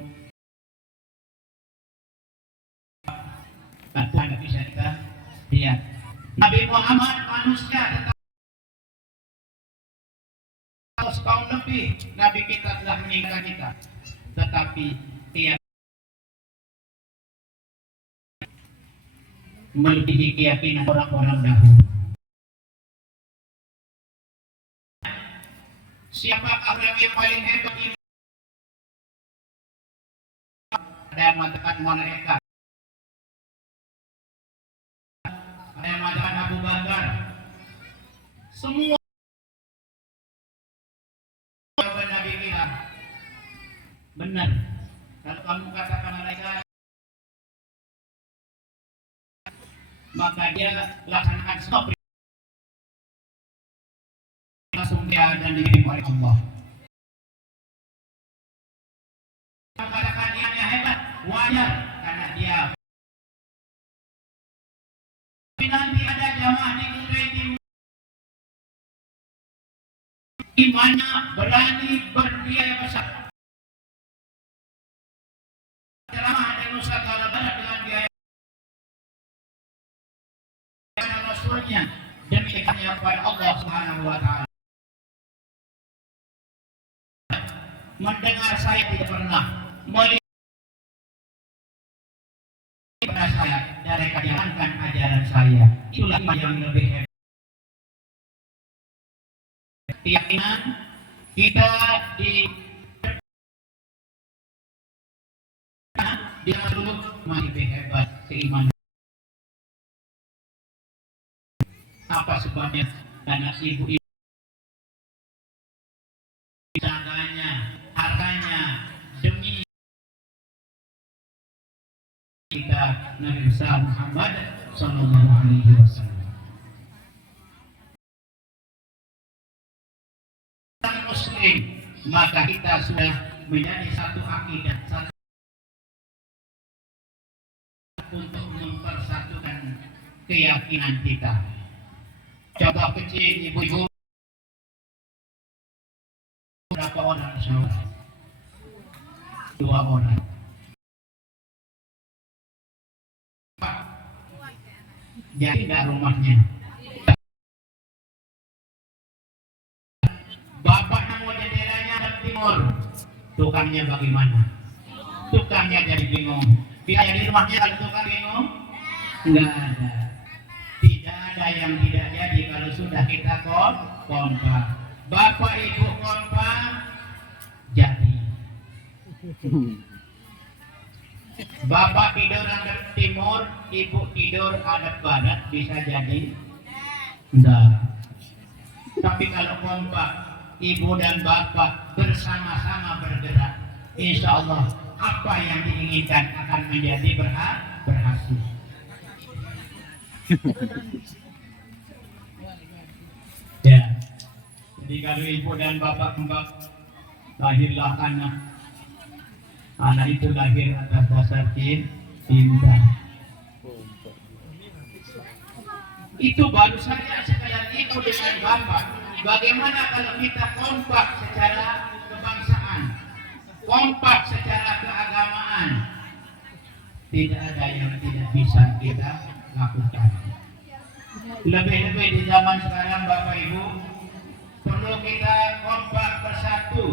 Tuhan bisa kita lihat. Nabi Muhammad manusia tetapi setahun lebih Nabi kita telah meninggalkan kita, tetapi ia melebihi keyakinan orang-orang dahulu. Siapakah orang yang paling hebat ini? Ada yang mengatakan malaikat, ada yang mengatakan Abu Bakar. Semua jawaban Nabi kita benar. Kalau kamu katakan malaikat, maka dia laksanakan stop, langsung dia dan dikirim oleh Allah. Katakan dia hebat, wajar karena dia. Tapi nanti ada jamaah di Kuwait imannya berani berbiaya besar. Ceramah di Nusa Tenggara Barat dengan biaya Rasulnya demikiannya kepada Allah Subhanahu wa Ta'ala. Mendengar saya tidak pernah melihat saya dari menjalankan ajaran saya. Itulah yang lebih hebat. Keyakinan kita di dulu masih lebih hebat keimanan. Apa sebabnya? Karena ibu-ibu jaganya, harganya demi kita Nabi besar Muhammad Sallallahu Alaihi Wasallam. Muslim, maka kita sudah menjadi satu akidah, satu untuk mempersatukan keyakinan kita. Contoh kecil, ibu-ibu berapa orang saudara? 2 orang. Jadi tidak rumahnya. Bapaknya mau jendelanya ada timur, tukangnya bagaimana? Tukangnya jadi bingung. Biaya di rumahnya kalau tukang bingung, enggak ada. Tidak ada yang tidak jadi kalau sudah kita kompak. Bapak ibu kompak jadi. Bapak tidur hadap timur, ibu tidur hadap barat, bisa jadi? Enggak. Tapi kalau kompak, ibu dan bapak bersama-sama bergerak, insya Allah apa yang diinginkan akan menjadi berhasil. Ya, jadi kalau ibu dan bapak kompak, lahirlah anak itu lahir atas dasar cinta. Itu baru saja sekadar ibu dengan bapak bagaimana kalau kita kompak secara kebangsaan, kompak secara keagamaan? Tidak ada yang tidak bisa kita lakukan. Lebih-lebih di zaman sekarang Bapak Ibu, perlu kita kompak bersatu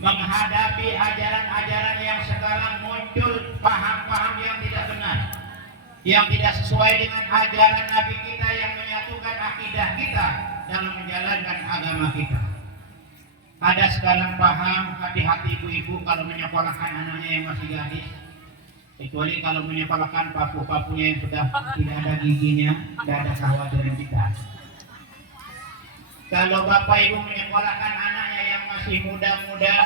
menghadapi ajaran-ajaran yang sekarang muncul, paham-paham yang tidak benar, yang tidak sesuai dengan ajaran Nabi kita yang menyatukan akidah kita dalam menjalankan agama kita. Ada sekarang paham, hati-hati ibu-ibu kalau menyekolahkan anaknya yang masih gadis, kecuali kalau menyekolahkan papu-papunya yang sudah tidak ada giginya, tidak ada kekhawatiran kita. Kalau Bapak Ibu menyekolahkan anaknya yang masih muda-muda,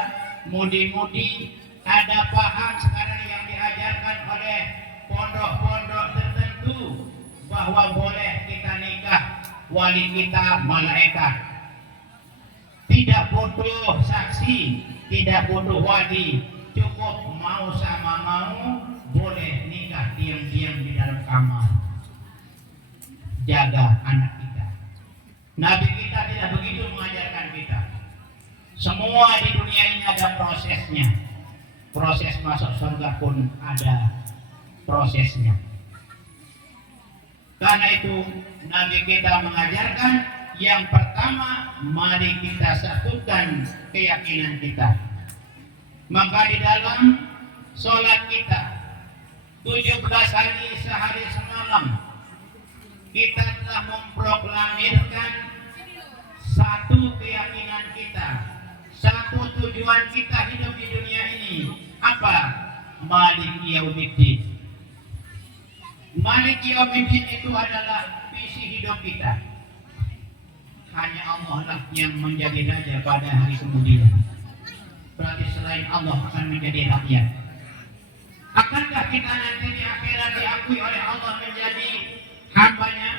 mudi-mudi, ada paham sekarang yang diajarkan oleh pondok-pondok tertentu bahwa boleh kita nikah, wali kita malaikat. Tidak butuh saksi, tidak butuh wali, cukup mau sama mau, boleh nikah diam-diam di dalam kamar. Jaga anak kita. Nabi kita tidak begitu mengajarkan kita. Semua di dunia ini ada prosesnya. Proses masuk surga pun ada prosesnya. Karena itu Nabi kita mengajarkan yang pertama, mari kita satukan keyakinan kita. Maka di dalam sholat kita 17 hari sehari semalam kita telah memproklamirkan satu keyakinan kita, satu tujuan kita hidup di dunia ini. Apa? Maliki yaumiddin. Maliki yaumiddin itu adalah visi hidup kita. Hanya Allah lah yang menjadi raja pada hari kemudian. Berarti selain Allah akan menjadi rakyat. Akankah kita nanti di akhirat diakui oleh Allah menjadi hambanya?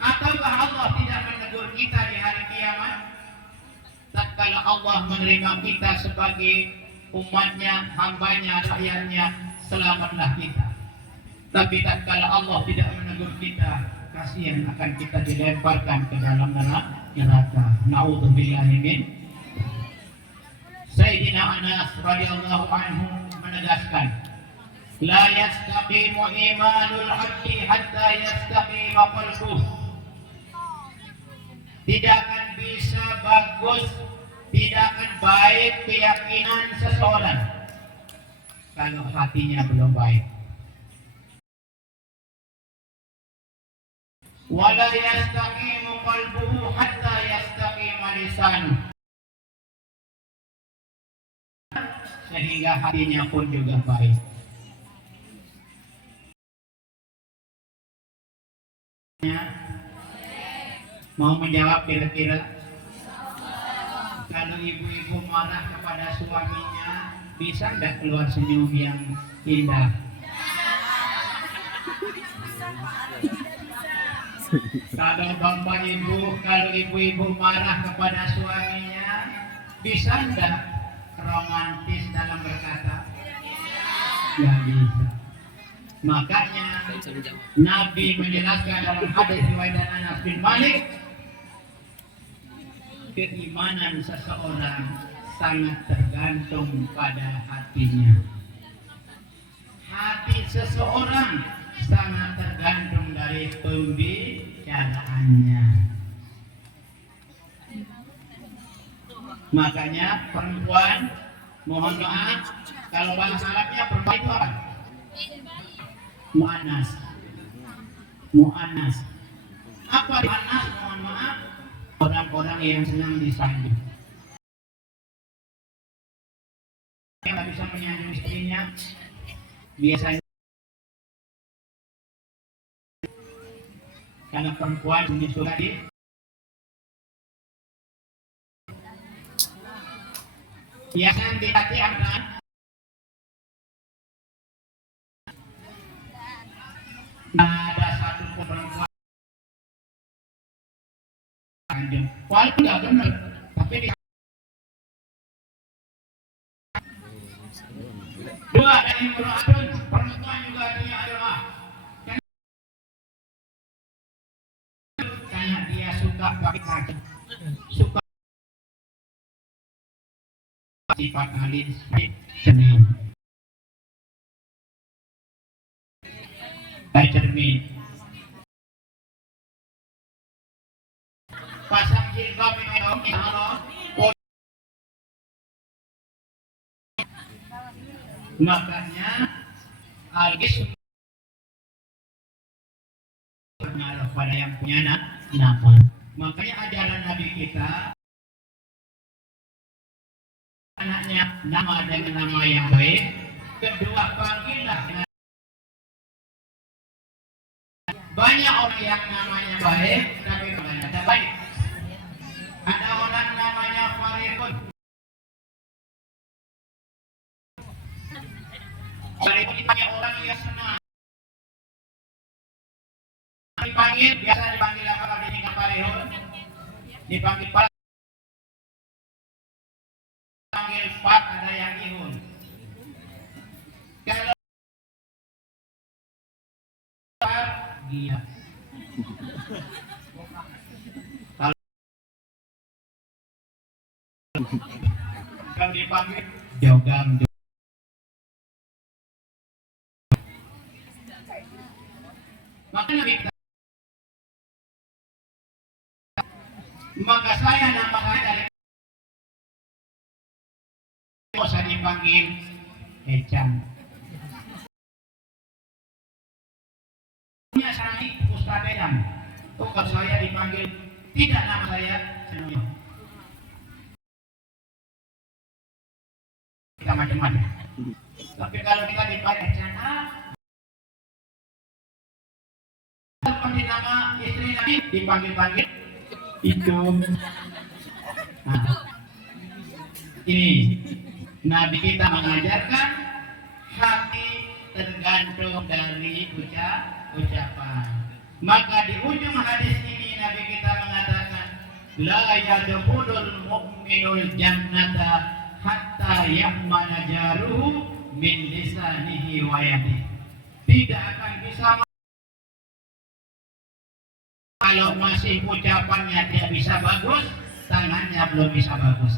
Ataukah Allah tidak menegur kita di hari kiamat? Tatkala Allah menerima kita sebagai umatnya, hambanya, rakyatnya, selamatlah kita. Tapi tatkala Allah tidak menegur kita, kasihan akan kita dilemparkan ke dalam neraka. Na'udzubillahi min. Sayyidina Anas radhiyallahu anhu menegaskan, la yastaqimu imanul abdi hatta yastaqima qalbuh. Tidak akan bisa bagus, tidak akan baik keyakinan seseorang kalau hatinya belum baik. Wala yastaqimu qalbuhu hatta yastaqima lisanuh. Sehingga hatinya pun juga baik. Mau menjawab kira-kira? Kalau ibu-ibu marah kepada suaminya, bisa nggak keluar senyum yang indah? Kalau bapak ibu, kalau ibu-ibu marah kepada suaminya, bisa nggak romantis dalam berkata? Nggak bisa. Makanya Nabi menjelaskan dalam hadis riwayat Anas bin Malik, keimanan seseorang sangat tergantung pada hatinya. Hati seseorang sangat tergantung dari pembicaraannya. Makanya perempuan, mohon maaf, kalau bahasa Arabnya perempuan itu apa? Mu'annas. Mu'annas. Apa mu'annas? Mohon maaf, orang-orang yang senang disanjung. Yang nggak bisa menyanjung istrinya, biasanya karena perempuan menyukai. Biasanya di hati akan ada satu perempuan anjing, walaupun nggak benar, tapi di dua dari meruatun perempuan juga punya doa karena dia suka pakai kaki, sifat alis cermin. Cermin. Pasang jilbab ini Allah. Makanya algis pengaruh pada yang punya nama. Makanya ajaran Nabi kita anaknya nama dengan nama yang baik. Kedua, panggillah dengan banyak orang yang namanya baik tapi bukan ada baik. Ada orang namanya Farikun. Farikun dipanggil orang yang senang. Dipanggil biasa dipanggil apa kalau di Farikun? Dipanggil Pak. Panggil Pak ada yang ihun. Kalau dia kalau dipanggil jogam. Maka saya namakan dari saya dipanggil Ecam. Punya saya Ustaz Edam. Kalau saya dipanggil tidak nama saya Senyo. Kita macam-macam. Tapi kalau kita dipanggil Ecam, seperti nama istri Nabi dipanggil-panggil itu. Nah, ini Nabi kita mengajarkan hati tergantung dari ucapan. Maka di ujung hadis ini Nabi kita mengatakan la yadkhulul mu'minul jannata hatta yahmana jaruhu min lisanihi wa yadihi. Tidak akan bisa kalau masih ucapannya tidak bisa bagus, tangannya belum bisa bagus.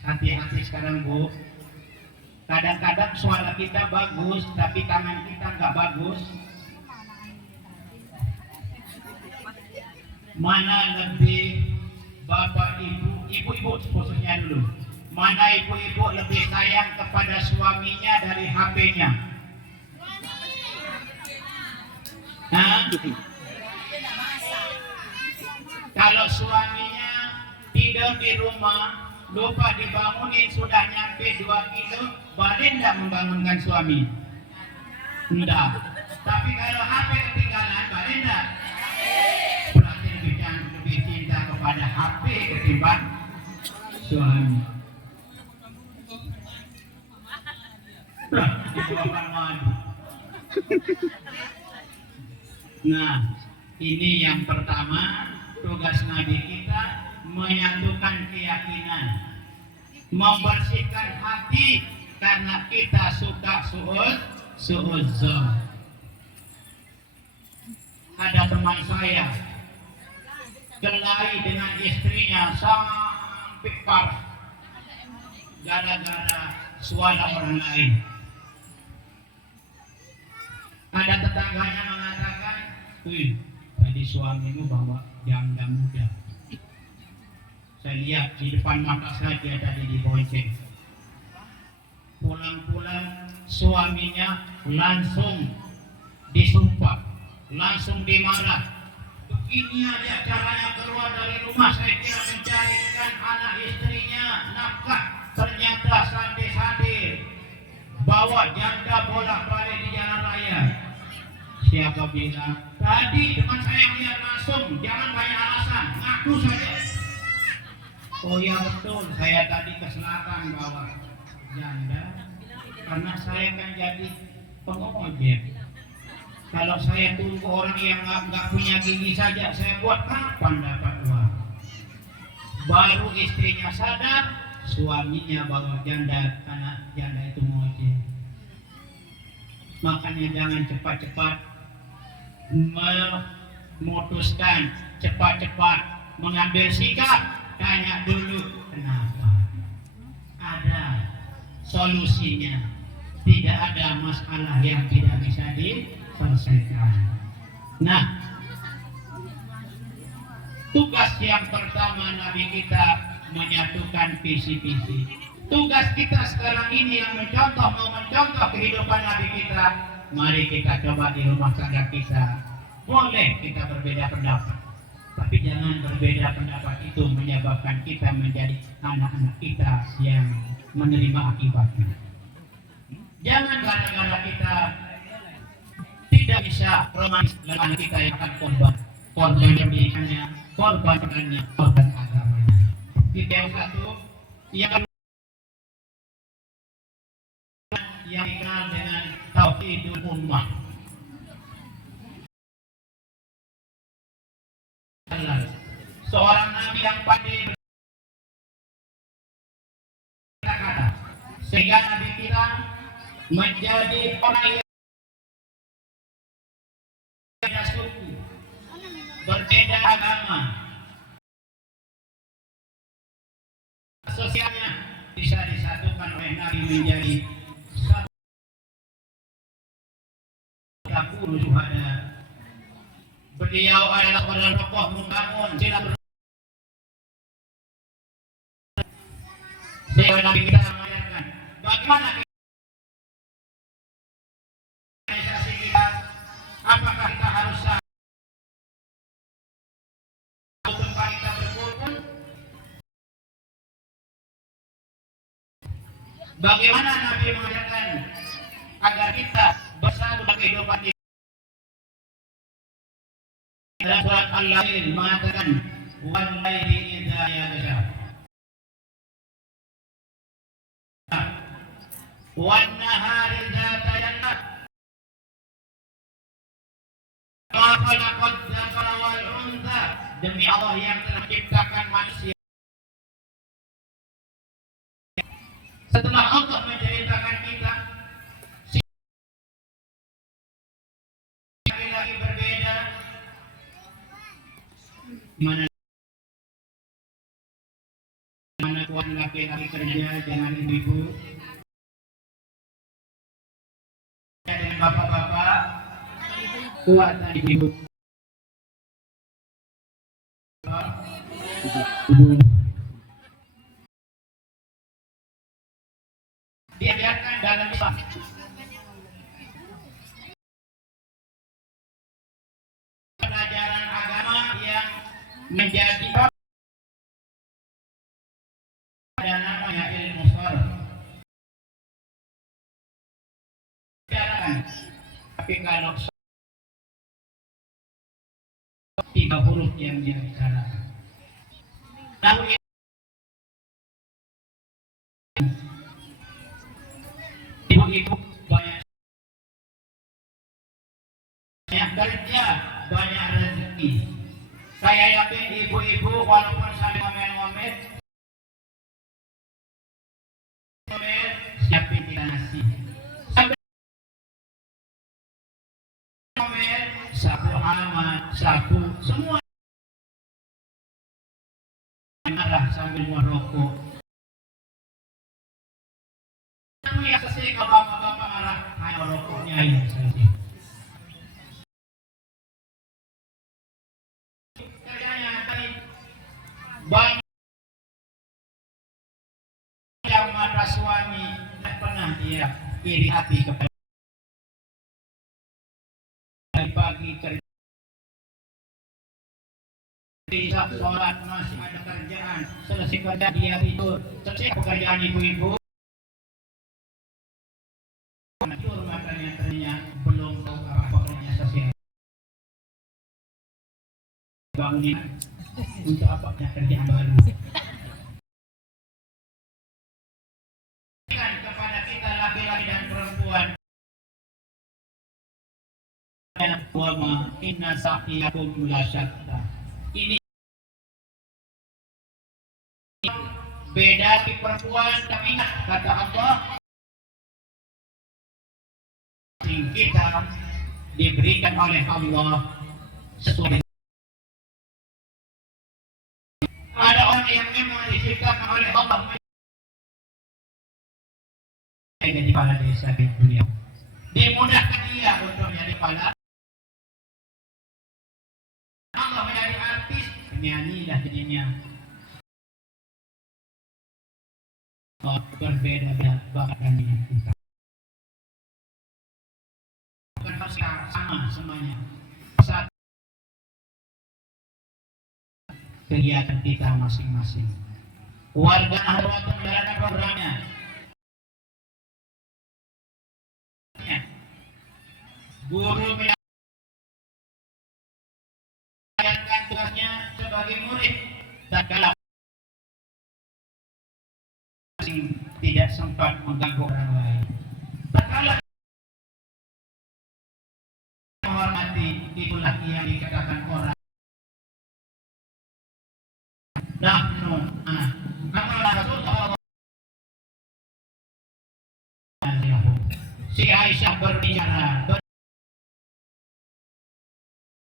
Hati-hati sekarang Bu. Kadang-kadang suara kita bagus, tapi tangan kita nggak bagus. Mana lebih bapak ibu-ibu khususnya dulu. Mana ibu-ibu lebih sayang kepada suaminya dari HP-nya? Nah, kalau suaminya tidur di rumah, lupa dibangunin, sudah nyampe 2 kilo, balik tidak membangunkan suami? Tidak. Tapi kalau HP ketinggalan, balik tidak? Berarti lebih cinta kepada HP ketimbang suami. Nah, ini yang pertama. Tugas Nabi kita menyatukan keyakinan, membersihkan hati karena kita suka suudzon. Ada teman saya kelahi dengan istrinya sampai parah gara-gara suara orang lain. Ada tetangganya mengatakan, "Wih, tadi suamimu bawa janda muda. Saya lihat di depan mata saja tadi dibonceng." Pulang-pulang suaminya langsung disumpah, langsung dimarah. Begini aja caranya keluar dari rumah, saya kira mencarikan anak istrinya nafkah, ternyata sade-sade bawa janda bolak-balik di jalan raya. Siapa bilang? Tadi teman saya lihat langsung, jangan banyak alasan, ngaku saja. Oh ya betul, saya tadi ke selatan bawa janda, karena saya kan jadi pengojek. Kalau saya tunggu orang yang nggak punya gigi saja, saya buat kapan dapat uang? Baru istrinya sadar, suaminya bawa janda, karena janda itu ngojek. Makanya jangan cepat-cepat memutuskan, cepat-cepat mengambil sikap. Tanya dulu kenapa. solusinya. Tidak ada masalah yang tidak bisa diselesaikan. Nah, tugas yang pertama Nabi kita menyatukan visi-visi. Tugas kita sekarang ini yang mau mencontoh kehidupan Nabi kita. Mari kita coba di rumah tangga kita. Boleh kita berbeda pendapat, tapi jangan berbeda pendapat itu menyebabkan kita menjadi anak-anak kita yang menerima akibatnya. Jangan gara-gara kita tidak bisa romantis dengan anak kita yang akan korban pendidikannya, korban perannya, korban agamanya. Itu yang satu. Yang dikenal dengan tauhidul ummah. Seorang nabi yang pandai berkata, sehingga nabi kita menjadi orang yang berbeda suku, berbeda agama, sosialnya bisa disatukan oleh nabi menjadi 30 syuhada. Beliau adalah orang tokoh membangun silaturahmi. Sehingga Nabi kita mengajarkan bagaimana organisasi kita, apakah kita harus tempat kita berkumpul, bagaimana Nabi mengajarkan agar kita bersatu dalam kehidupan ini. Dalam surat Al-Lail mengatakan wal laili idza yaghsha wan nahari idza tajalla ma khalaqad dzakara wal untha. Demi Allah yang telah menciptakan manusia, setelah Allah menceritakan kita laki-laki berbeda, mana kuat laki-laki kerja dengan ibu-ibu, dengan bapak-bapak, kuat ibu-ibu. Diajarkan dalam Islam pelajaran agama yang menjadi ada namanya ilmu sharaf. Tapi kalau 3 huruf yang dia bicarakan, namun ibu-ibu banyak kerja, banyak rezeki. Saya yakin ibu-ibu walaupun sambil ngomel-ngomel siapin kita nasi, sambil ngomel sapu aman, sapu semua marah sambil merokok. Tapi yang selesai kalau bapak-bapak marah hanya rokoknya yang selesai. Banyak yang mata suami tidak pernah dia iri hati kepada pagi kerja, sholat masih ada kerjaan, selesai kerja dia tidur, selesai pekerjaan ibu-ibu tidur, makanya ternyata belum tahu apa pekerjaan selesai. Bangunin untuk apa kerjaan baru. Kepada kita laki-laki dan perempuan, wa inna sa'yakum lasyatta. Ini beda di perempuan, tapi kata Allah kita diberikan oleh Allah sesuai. Ada orang yang memang diciptakan oleh Allah jadi kepala desa di beliau. Dimudahkan dia untuk jadi kepala. Allah menjadi artis, penyanyi dah jadinya. Berbeda-beda bakat dan minat kita. Bukan pasti sama semuanya. Saat kegiatan kita masing-masing. Warga Nahdlatul menjalankan programnya. Guru menjalankan tugasnya sebagai murid. Tak kalah tidak sempat mengganggu orang lain. Tak kalah menghormati, itulah yang dikatakan orang. Si Aisyah berbicara,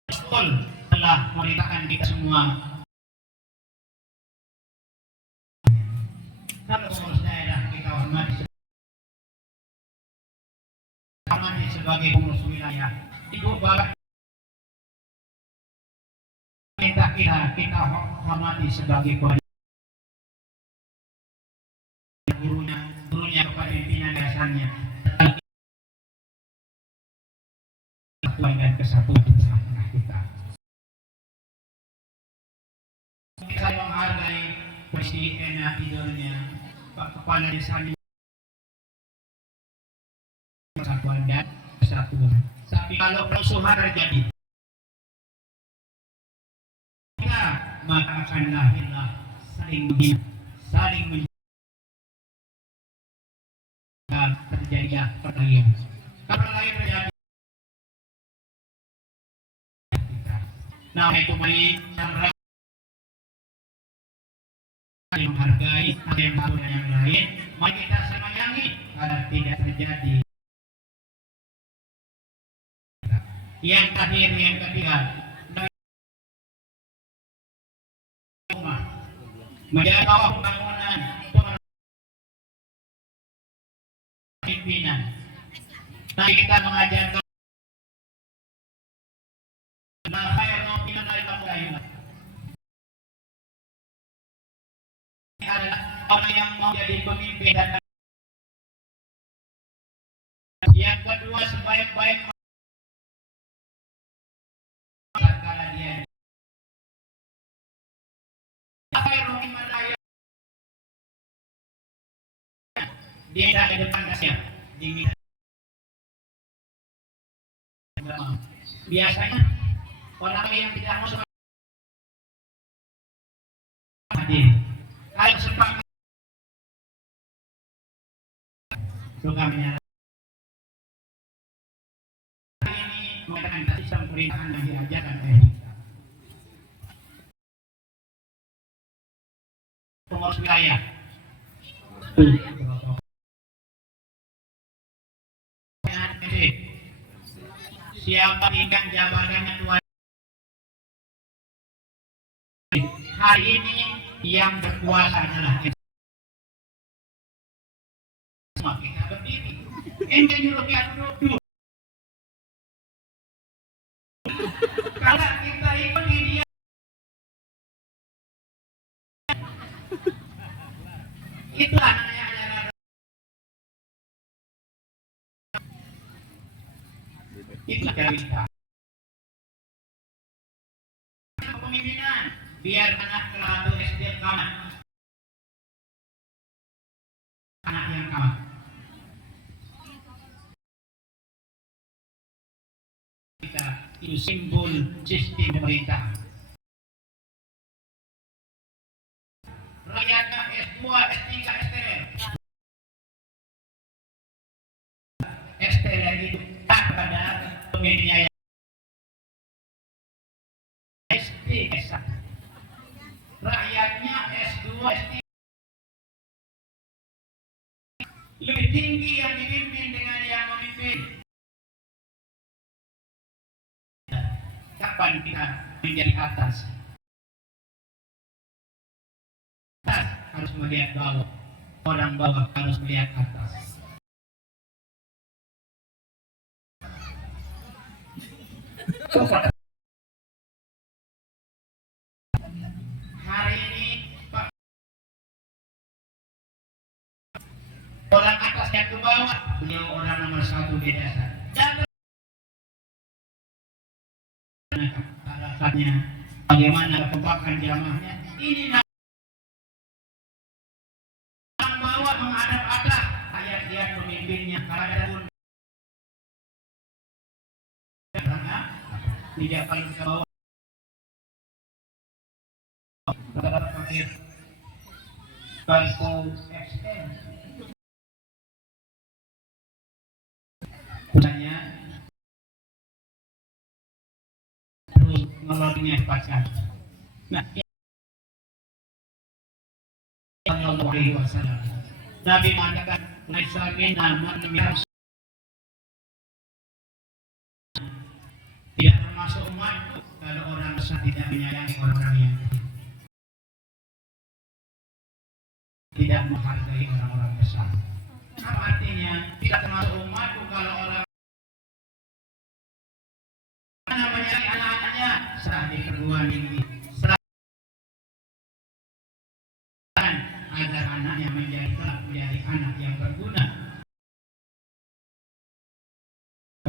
betul telah memerintahkan kita semua. Kalau pengurus daerah kita hormati sebagai pengurus wilayah, ibu bapak minta kita hormati sebagai gurunya kepada pimpinan dasarnya. Kesatuan dan kesatuan di tengah-tengah kita. Kita menghargai posisi enak tidurnya Pak Kepala Desanya, persatuan dan kesatuan. Tapi kalau permusuhan terjadi, maka akan lahirlah saling menghina, saling terjadi perkelahian. Kalau lahir terjadi, nah itu baik yang menghargai, ada yang baru dan yang lain. Mari kita semangati agar tidak terjadi. Yang terakhir, yang ketiga, menjaga pembangunan pimpinan. Nah, kita mengajarkan adalah orang yang mau jadi pemimpin dan yang kedua sebaik-baik kala dia dia tidak di depan kasih biasanya orang yang tidak mau hadir kalau sempat suka menyala ini mengatakan sistem pemerintahan yang diajarkan oleh kita. Pengurus wilayah siapa tinggal jabatannya Tuhan hari ini yang berkuasa adalah semua kita berdiri ente nyuruh kita duduk kalau kita ikuti dia itulah namanya ajaran itulah cara kita kepemimpinan biar anak kelas SD kalah anak yang kalah kita itu simbol sistem pemerintahan rakyatnya S2, S3, STL itu tak pada pemimpinnya yang SD, S1 rakyatnya S2, S3 lebih tinggi yang dipimpin dengan yang memimpin. Kapan kita menjadi atas? Atas harus melihat bawah, orang bawah harus melihat atas. Hari ini Pak, orang atas yang ke bawah, beliau orang nomor 1 di desa. Dan alasannya bagaimana kekompakan jamaahnya ini orang bawah menghadap atas, ayat dia pemimpinnya kada pun tidak paling ke bawah pakai kartu XM gunanya terus ngelodingnya pacar. Nah, Sallallahu Alaihi Wasallam Nabi mengatakan laisa minna man tidak termasuk umatku kalau orang besar tidak menyayangi orang-orang yang kecil, tidak menghargai orang-orang besar. Apa artinya tidak termasuk umatku kalau orang menyayangi anak-anaknya saat di perguruan tinggi, agar anaknya menjadi anak yang berguna.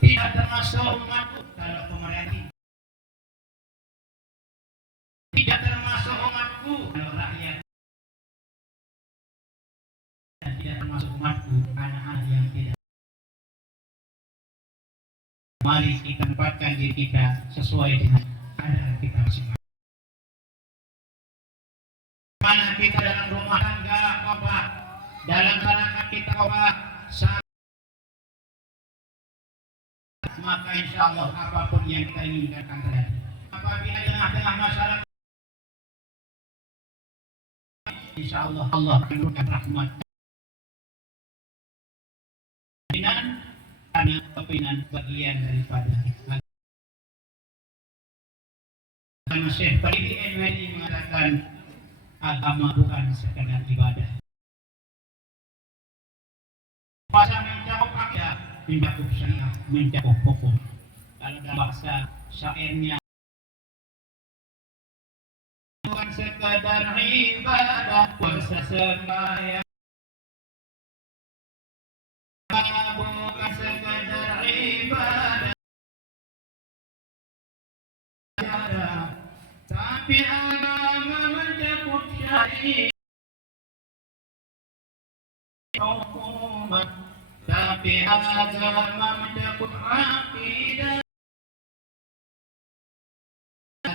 Tidak termasuk umatku kalau pemerintah, tidak termasuk umatku kalau rakyat, dan tidak termasuk umatku anak-anak yang tidak. Mari kita tempatkan diri kita sesuai dengan keadaan kita masing-masing. Mana kita dalam rumah tangga apa, dalam masyarakat kita apa, maka insya Allah apapun yang kita inginkan akan terjadi. Apabila di tengah-tengah masyarakat, insya Allah Allah memberikan rahmat. Karena kepinan bagian daripada karena Syekh Fadli NWI mengatakan agama bukan sekedar ibadah. Bahasa mencakup akidah, mencakup syariah, mencakup hukum. Kalau dalam bahasa syairnya bukan sekedar ibadah, puasa sembahyang. Bukan sekedar ibadah, tapi agama mencakup syariat. Tapi agama mencakup akidah,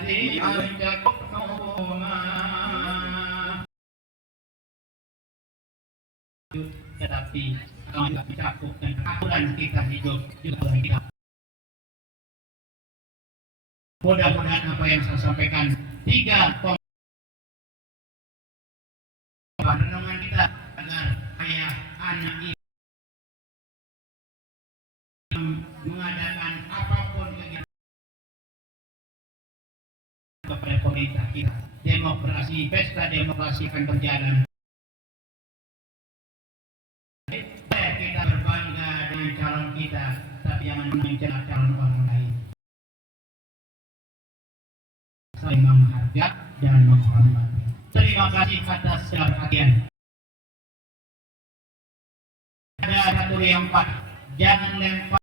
mencakup hukuman. Tetapi agama mencakup dan aturan kita hidup juga kita. Mudah-mudahan apa yang saya sampaikan 3 renungan kita agar ayah anak ini mengadakan apapun kegiatan kepada pemerintah kita, demokrasi, pesta demokrasi akan berjalan. Kita berbangga dengan calon kita, tapi jangan mencela calon orang lain. Saling menghargai dan menghormati. Terima kasih atas perhatian. Ada satu yang Pak, jangan lempar